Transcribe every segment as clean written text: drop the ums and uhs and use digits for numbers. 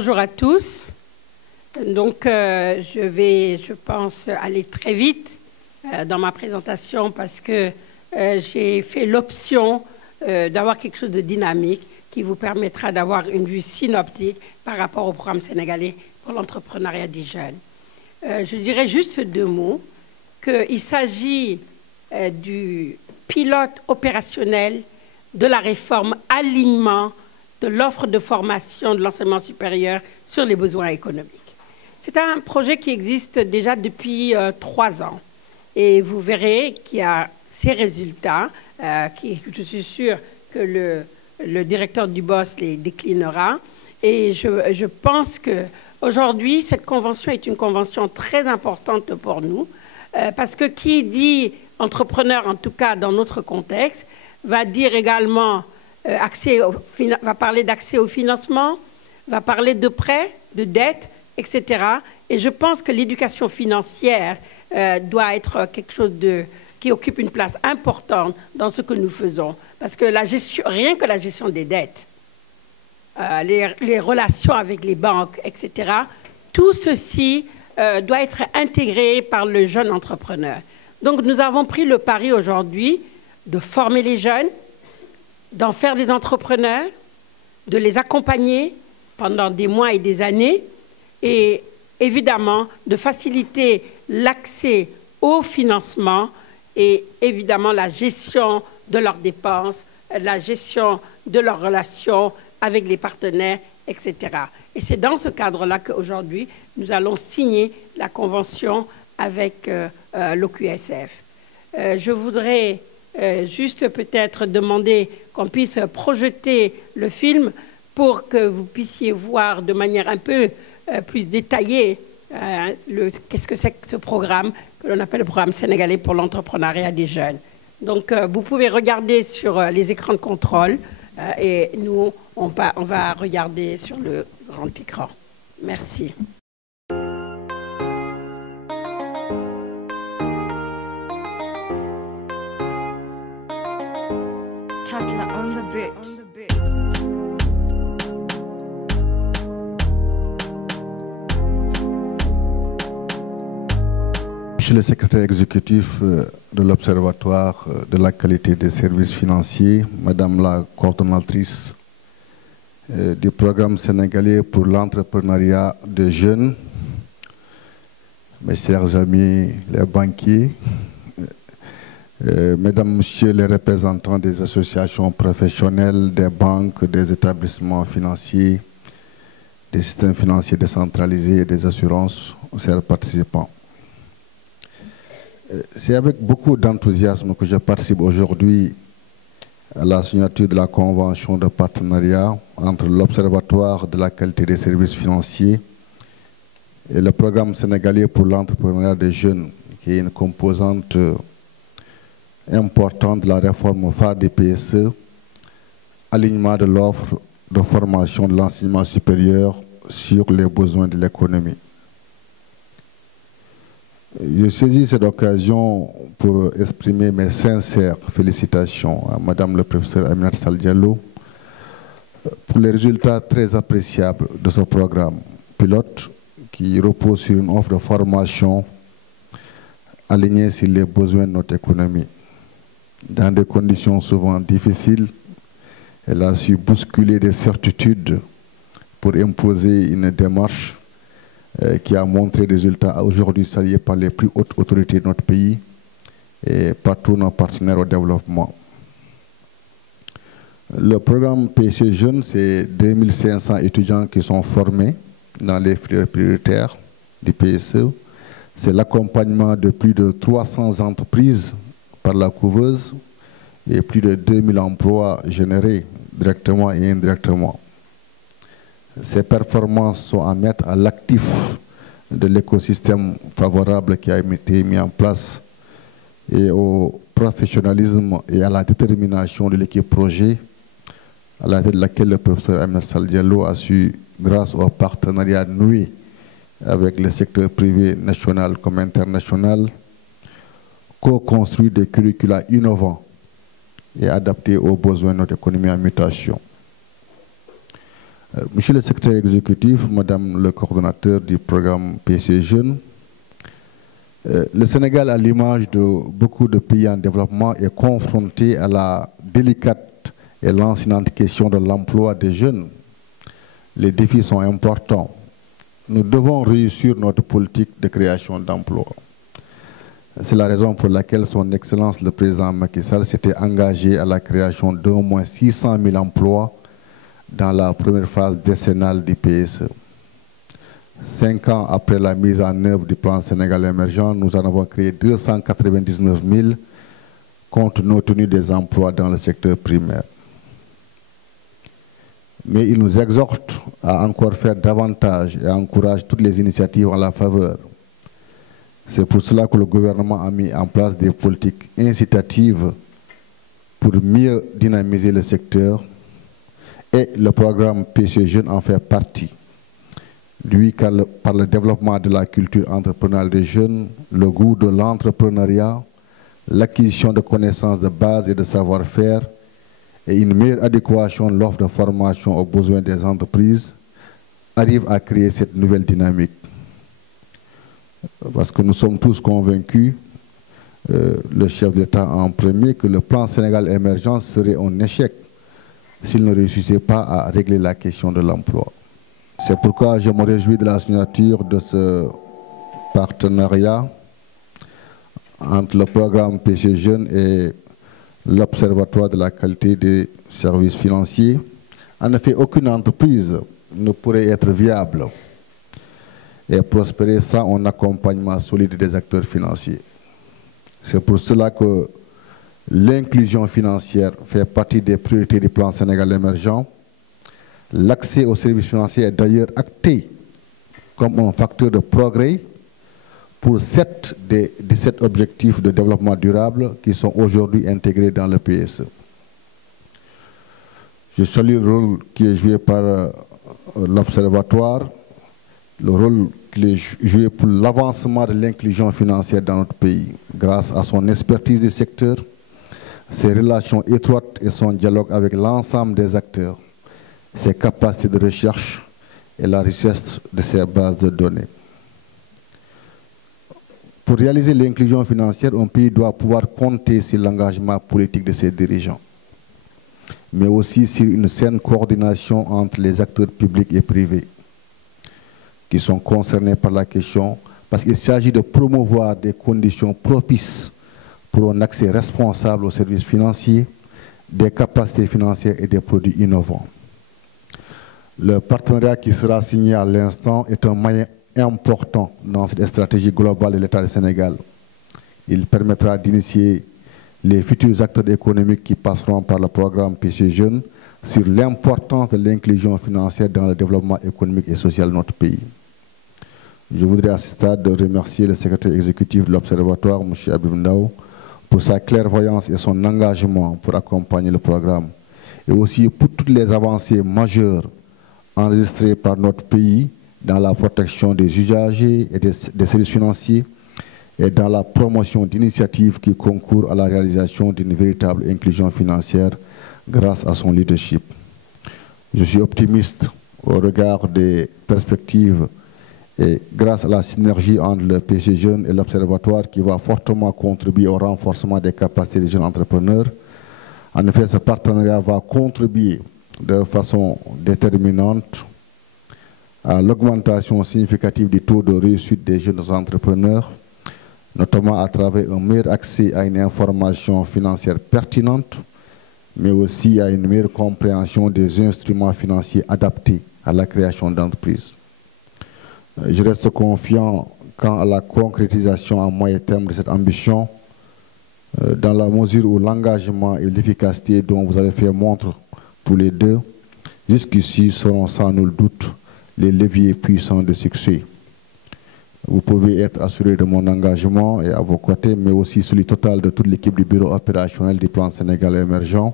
Bonjour à tous. Donc, je pense, aller très vite dans ma présentation parce que j'ai fait l'option d'avoir quelque chose de dynamique qui vous permettra d'avoir une vue synoptique par rapport au programme sénégalais pour l'entrepreneuriat des jeunes. Je dirais juste deux mots, qu'il s'agit du pilote opérationnel de la réforme alignement de l'offre de formation de l'enseignement supérieur sur les besoins économiques. C'est un projet qui existe déjà depuis 3 ans et vous verrez qu'il y a ces résultats, je suis sûre que le directeur du BOSS les déclinera. Et je pense qu'aujourd'hui, cette convention est une convention très importante pour nous parce que qui dit entrepreneur, en tout cas dans notre contexte, va dire également va parler d'accès au financement, va parler de prêts, de dettes, etc. Et je pense que l'éducation financière doit être quelque chose qui occupe une place importante dans ce que nous faisons. Parce que rien que la gestion des dettes, les relations avec les banques, etc., tout ceci doit être intégré par le jeune entrepreneur. Donc nous avons pris le pari aujourd'hui de former les jeunes, d'en faire des entrepreneurs, de les accompagner pendant des mois et des années et évidemment de faciliter l'accès au financement et évidemment la gestion de leurs dépenses, la gestion de leurs relations avec les partenaires, etc. Et c'est dans ce cadre-là qu'aujourd'hui, nous allons signer la convention avec l'OQSF. Je voudrais juste peut-être demander qu'on puisse projeter le film pour que vous puissiez voir de manière un peu plus détaillée qu'est-ce que c'est que ce programme que l'on appelle le programme sénégalais pour l'entrepreneuriat des jeunes. Donc vous pouvez regarder sur les écrans de contrôle et nous, on va regarder sur le grand écran. Merci. Tesla on the beat. Je suis le secrétaire exécutif de l'Observatoire de la qualité des services financiers, Madame la coordonnatrice du programme sénégalais pour l'entrepreneuriat des jeunes, mes chers amis les banquiers, Mesdames, Messieurs les représentants des associations professionnelles, des banques, des établissements financiers, des systèmes financiers décentralisés et des assurances, chers participants. C'est avec beaucoup d'enthousiasme que je participe aujourd'hui à la signature de la convention de partenariat entre l'Observatoire de la qualité des services financiers et le programme sénégalais pour l'entrepreneuriat des jeunes, qui est une composante importante de la réforme phare des PSE, alignement de l'offre de formation de l'enseignement supérieur sur les besoins de l'économie. Je saisis cette occasion pour exprimer mes sincères félicitations à Madame le professeur Aminata Sall Diallo pour les résultats très appréciables de ce programme pilote qui repose sur une offre de formation alignée sur les besoins de notre économie. Dans des conditions souvent difficiles, elle a su bousculer des certitudes pour imposer une démarche qui a montré des résultats aujourd'hui salués par les plus hautes autorités de notre pays et par tous nos partenaires au développement. Le programme PSE Jeunes, c'est 2500 étudiants qui sont formés dans les filières prioritaires du PSE. C'est l'accompagnement de plus de 300 entreprises par la couveuse et plus de 2000 emplois générés directement et indirectement. Ces performances sont à mettre à l'actif de l'écosystème favorable qui a été mis en place et au professionnalisme et à la détermination de l'équipe projet à la tête de laquelle le professeur Aminata Sall Diallo a su, grâce au partenariat noué avec le secteur privé national comme international, co-construire des curricula innovants et adaptés aux besoins de notre économie en mutation. Monsieur le secrétaire exécutif, Madame le coordonnateur du programme PSE Jeunes, le Sénégal, à l'image de beaucoup de pays en développement, est confronté à la délicate et lancinante question de l'emploi des jeunes. Les défis sont importants. Nous devons réussir notre politique de création d'emplois. C'est la raison pour laquelle son Excellence le Président Macky Sall s'était engagé à la création d'au moins 600 000 emplois dans la première phase décennale du PSE. 5 ans après la mise en œuvre du plan Sénégal émergent, nous en avons créé 299 000 compte tenu des emplois dans le secteur primaire. Mais il nous exhorte à encore faire davantage et encourage toutes les initiatives en la faveur. C'est pour cela que le gouvernement a mis en place des politiques incitatives pour mieux dynamiser le secteur et le programme PSE Jeunes en fait partie. Lui, par le développement de la culture entrepreneuriale des jeunes, le goût de l'entrepreneuriat, l'acquisition de connaissances de base et de savoir-faire et une meilleure adéquation de l'offre de formation aux besoins des entreprises, arrive à créer cette nouvelle dynamique. Parce que nous sommes tous convaincus, le chef d'État en premier, que le plan Sénégal émergent serait un échec s'il ne réussissait pas à régler la question de l'emploi. C'est pourquoi je me réjouis de la signature de ce partenariat entre le programme PSE Jeunes et l'Observatoire de la qualité des services financiers. En effet, aucune entreprise ne pourrait être viable et prospérer sans un accompagnement solide des acteurs financiers. C'est pour cela que l'inclusion financière fait partie des priorités du plan Sénégal émergent. L'accès aux services financiers est d'ailleurs acté comme un facteur de progrès pour 7 des 17 objectifs de développement durable qui sont aujourd'hui intégrés dans le PSE. Je salue le rôle qui est joué par l'Observatoire, le rôle qu'il est joué pour l'avancement de l'inclusion financière dans notre pays, grâce à son expertise du secteur, ses relations étroites et son dialogue avec l'ensemble des acteurs, ses capacités de recherche et la richesse de ses bases de données. Pour réaliser l'inclusion financière, un pays doit pouvoir compter sur l'engagement politique de ses dirigeants, mais aussi sur une saine coordination entre les acteurs publics et privés qui sont concernés par la question, parce qu'il s'agit de promouvoir des conditions propices pour un accès responsable aux services financiers, des capacités financières et des produits innovants. Le partenariat qui sera signé à l'instant est un moyen important dans cette stratégie globale de l'État du Sénégal. Il permettra d'initier les futurs acteurs économiques qui passeront par le programme PSE Jeunes sur l'importance de l'inclusion financière dans le développement économique et social de notre pays. Je voudrais à ce stade remercier le secrétaire exécutif de l'Observatoire, M. Habib Ndao, pour sa clairvoyance et son engagement pour accompagner le programme, et aussi pour toutes les avancées majeures enregistrées par notre pays dans la protection des usagers et des services financiers et dans la promotion d'initiatives qui concourent à la réalisation d'une véritable inclusion financière grâce à son leadership. Je suis optimiste au regard des perspectives et grâce à la synergie entre le PSE Jeunes et l'Observatoire qui va fortement contribuer au renforcement des capacités des jeunes entrepreneurs. En effet, ce partenariat va contribuer de façon déterminante à l'augmentation significative du taux de réussite des jeunes entrepreneurs, notamment à travers un meilleur accès à une information financière pertinente, mais aussi à une meilleure compréhension des instruments financiers adaptés à la création d'entreprises. Je reste confiant quant à la concrétisation à moyen terme de cette ambition, dans la mesure où l'engagement et l'efficacité dont vous avez fait montre tous les deux, jusqu'ici seront sans nul doute les leviers puissants de succès. Vous pouvez être assuré de mon engagement et à vos côtés, mais aussi celui total de toute l'équipe du bureau opérationnel du plan Sénégal émergent,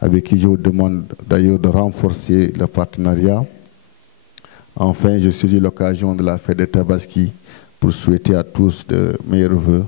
avec qui je vous demande d'ailleurs de renforcer le partenariat. Enfin, je saisis l'occasion de la fête de Tabaski pour souhaiter à tous de meilleurs vœux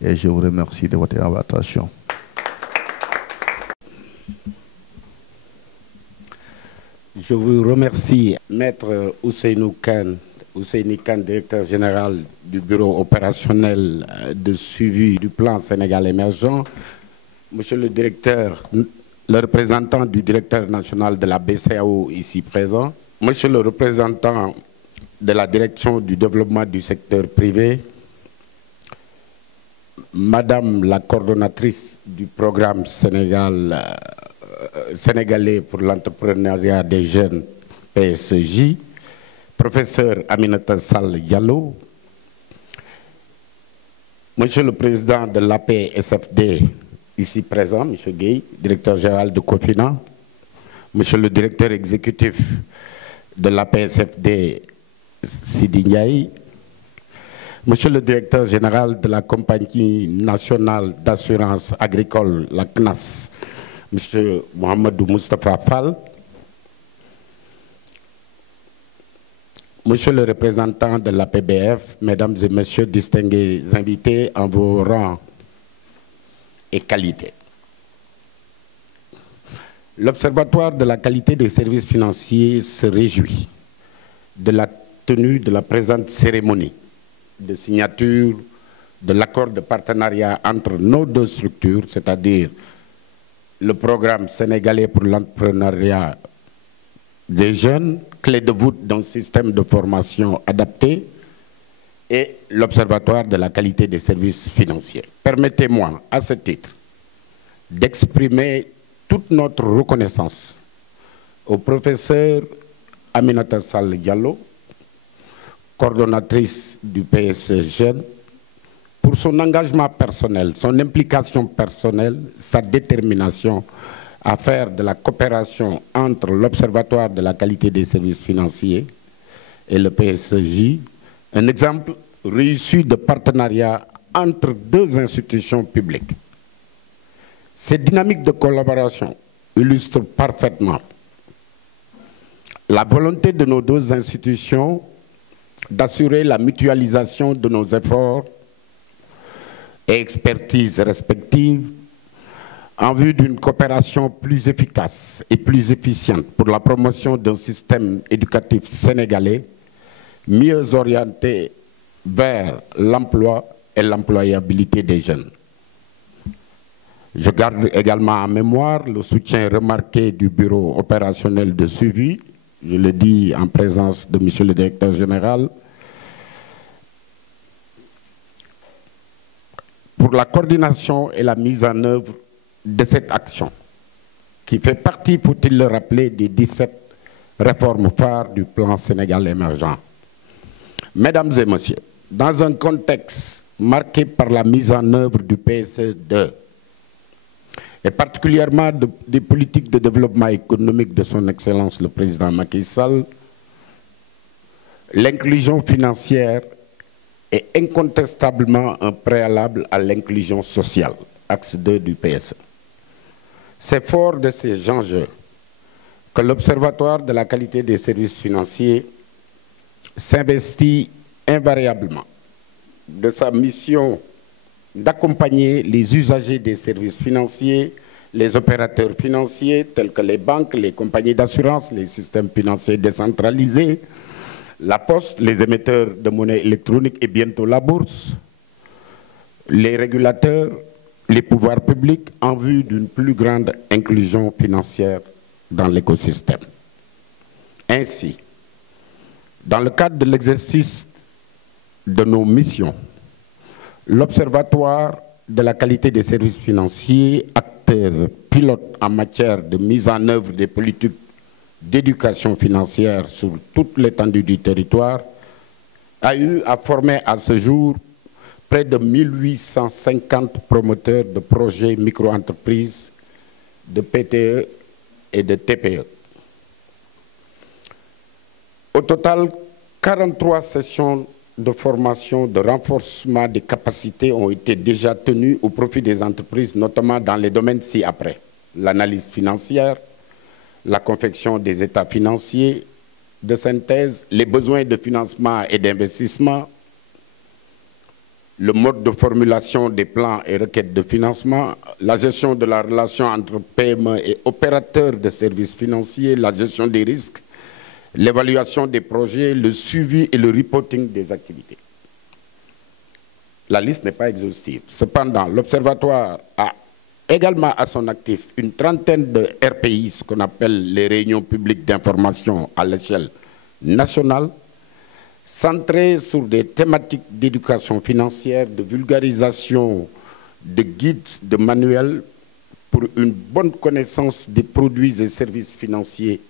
et je vous remercie de votre invitation. Je vous remercie, Maître Ousseynou Kane, directeur général du bureau opérationnel de suivi du plan Sénégal émergent. Monsieur le directeur, le représentant du directeur national de la BCEAO ici présent. Monsieur le représentant de la direction du développement du secteur privé. Madame la coordonnatrice du programme sénégalais pour l'entrepreneuriat des jeunes, PSJ, professeur Aminata Sall Diallo, Monsieur le président de l'APSFD, ici présent, M. Gueye, directeur général de Cofina, Monsieur le directeur exécutif de l'APSFD, Sidi Ndiaye, Monsieur le directeur général de la Compagnie nationale d'assurance agricole, la CNAS, M. Mohamedou Moustapha Fall, Monsieur le représentant de la PBF, Mesdames et Messieurs distingués invités en vos rangs et qualités. L'Observatoire de la qualité des services financiers se réjouit de la tenue de la présente cérémonie de signature de l'accord de partenariat entre nos deux structures, c'est-à-dire le programme sénégalais pour l'entrepreneuriat des jeunes, clé de voûte d'un système de formation adapté, et l'Observatoire de la qualité des services financiers. Permettez-moi, à ce titre, d'exprimer toute notre reconnaissance au professeur Aminata Sall Diallo, coordonnatrice du PS Jeunes, pour son engagement personnel, son implication personnelle, sa détermination à faire de la coopération entre l'Observatoire de la qualité des services financiers et le PSJ un exemple réussi de partenariat entre deux institutions publiques. Cette dynamique de collaboration illustre parfaitement la volonté de nos deux institutions d'assurer la mutualisation de nos efforts et expertises respectives en vue d'une coopération plus efficace et plus efficiente pour la promotion d'un système éducatif sénégalais mieux orienté vers l'emploi et l'employabilité des jeunes. Je garde également en mémoire le soutien remarqué du bureau opérationnel de suivi, je le dis en présence de M. le directeur général, pour la coordination et la mise en œuvre de cette action, qui fait partie, faut-il le rappeler, des 17 réformes phares du plan Sénégal émergent. Mesdames et messieurs, dans un contexte marqué par la mise en œuvre du PSE2 et particulièrement des politiques de développement économique de son Excellence le Président Macky Sall, l'inclusion financière est incontestablement un préalable à l'inclusion sociale, axe 2 du PSE. C'est fort de ces enjeux que l'Observatoire de la qualité des services financiers s'investit invariablement de sa mission d'accompagner les usagers des services financiers, les opérateurs financiers tels que les banques, les compagnies d'assurance, les systèmes financiers décentralisés, la poste, les émetteurs de monnaie électronique et bientôt la bourse, les régulateurs, les pouvoirs publics en vue d'une plus grande inclusion financière dans l'écosystème. Ainsi, dans le cadre de l'exercice de nos missions, l'Observatoire de la qualité des services financiers, acteur pilote en matière de mise en œuvre des politiques d'éducation financière sur toute l'étendue du territoire, a eu à former à ce jour près de 1850 promoteurs de projets micro-entreprises, de PTE et de TPE. Au total, 43 sessions de formation, de renforcement des capacités ont été déjà tenues au profit des entreprises, notamment dans les domaines ci-après: l'analyse financière, la confection des états financiers de synthèse, les besoins de financement et d'investissement, le mode de formulation des plans et requêtes de financement, la gestion de la relation entre PME et opérateurs de services financiers, la gestion des risques, l'évaluation des projets, le suivi et le reporting des activités. La liste n'est pas exhaustive. Cependant, l'Observatoire a également à son actif une trentaine de RPI, ce qu'on appelle les réunions publiques d'information à l'échelle nationale, centrées sur des thématiques d'éducation financière, de vulgarisation, de guides, de manuels pour une bonne connaissance des produits et services financiers,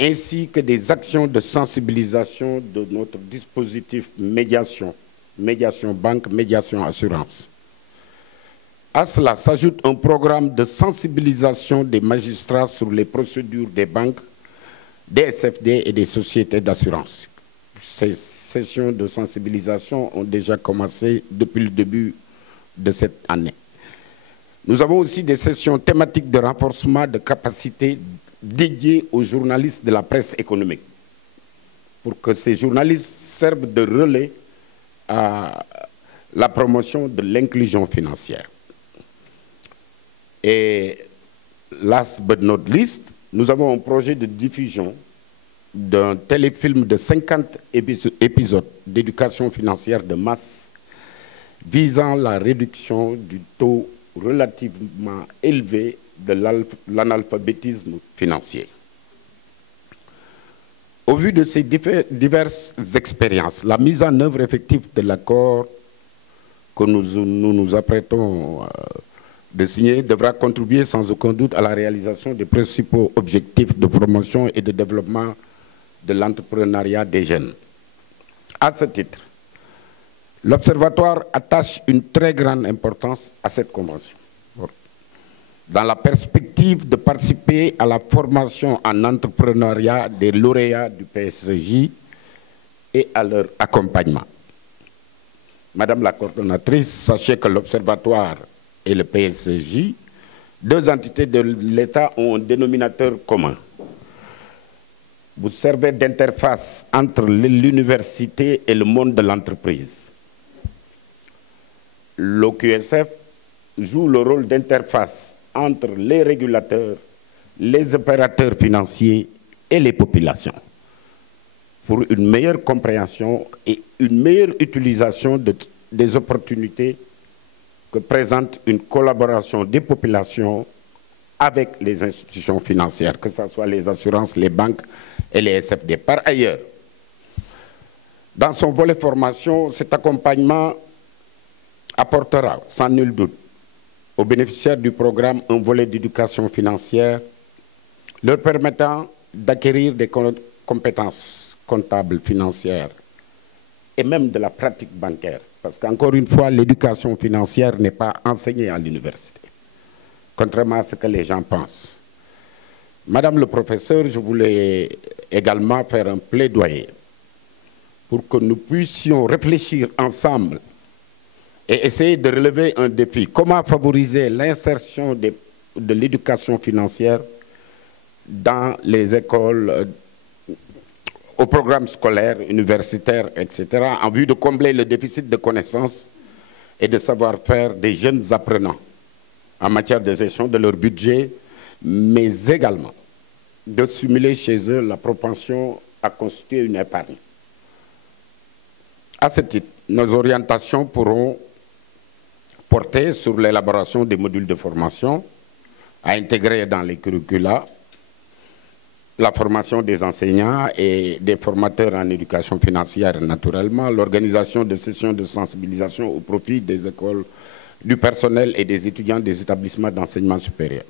ainsi que des actions de sensibilisation de notre dispositif médiation, médiation banque, médiation assurance. À cela s'ajoute un programme de sensibilisation des magistrats sur les procédures des banques, des SFD et des sociétés d'assurance. Ces sessions de sensibilisation ont déjà commencé depuis le début de cette année. Nous avons aussi des sessions thématiques de renforcement de capacités dédiées aux journalistes de la presse économique, pour que ces journalistes servent de relais à la promotion de l'inclusion financière. Et last but not least, nous avons un projet de diffusion d'un téléfilm de 50 épisodes d'éducation financière de masse visant la réduction du taux relativement élevé de l'analphabétisme financier. Au vu de ces diverses expériences, la mise en œuvre effective de l'accord que nous apprêtons de signer devra contribuer sans aucun doute à la réalisation des principaux objectifs de promotion et de développement de l'entrepreneuriat des jeunes. À ce titre, l'Observatoire attache une très grande importance à cette convention, dans la perspective de participer à la formation en entrepreneuriat des lauréats du PSJ et à leur accompagnement. Madame la coordonnatrice, sachez que l'Observatoire et le PSJ, deux entités de l'État, ont un dénominateur commun. Vous servez d'interface entre l'université et le monde de l'entreprise. L'OQSF joue le rôle d'interface entre les régulateurs, les opérateurs financiers et les populations, pour une meilleure compréhension et une meilleure utilisation des opportunités que présente une collaboration des populations avec les institutions financières, que ce soit les assurances, les banques et les SFD. Par ailleurs, dans son volet formation, cet accompagnement apportera, sans nul doute, aux bénéficiaires du programme un volet d'éducation financière leur permettant d'acquérir des compétences comptables, financières et même de la pratique bancaire. Parce qu'encore une fois, l'éducation financière n'est pas enseignée à l'université, contrairement à ce que les gens pensent. Madame le professeur, je voulais également faire un plaidoyer pour que nous puissions réfléchir ensemble et essayer de relever un défi. Comment favoriser l'insertion de l'éducation financière dans les écoles, au programme scolaire, universitaire, etc., en vue de combler le déficit de connaissances et de savoir-faire des jeunes apprenants en matière de gestion de leur budget, mais également de stimuler chez eux la propension à constituer une épargne. À ce titre, nos orientations pourront porter sur l'élaboration des modules de formation à intégrer dans les curricula, la formation des enseignants et des formateurs en éducation financière naturellement, l'organisation de sessions de sensibilisation au profit des écoles, du personnel et des étudiants des établissements d'enseignement supérieur.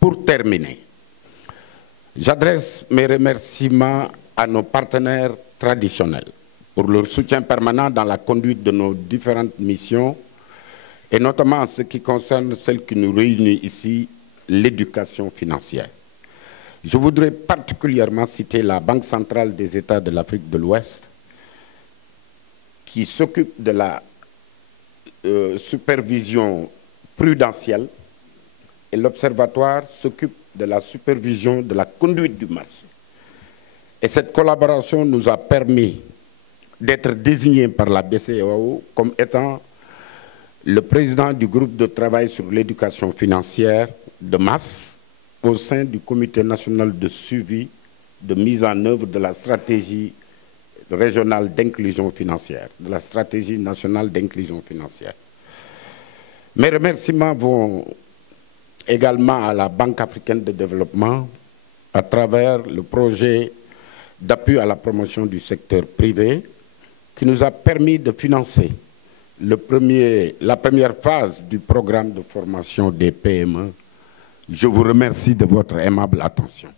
Pour terminer, j'adresse mes remerciements à nos partenaires traditionnels pour leur soutien permanent dans la conduite de nos différentes missions et notamment en ce qui concerne celle qui nous réunit ici, l'éducation financière. Je voudrais particulièrement citer la Banque centrale des États de l'Afrique de l'Ouest, qui s'occupe de la supervision prudentielle, et l'Observatoire s'occupe de la supervision de la conduite du marché. Et cette collaboration nous a permis d'être désigné par la BCEAO comme étant le président du groupe de travail sur l'éducation financière de masse au sein du Comité national de suivi de mise en œuvre de la stratégie régionale d'inclusion financière, de la stratégie nationale d'inclusion financière. Mes remerciements vont également à la Banque africaine de développement à travers le projet d'appui à la promotion du secteur privé qui nous a permis de financer la première phase du programme de formation des PME. Je vous remercie de votre aimable attention.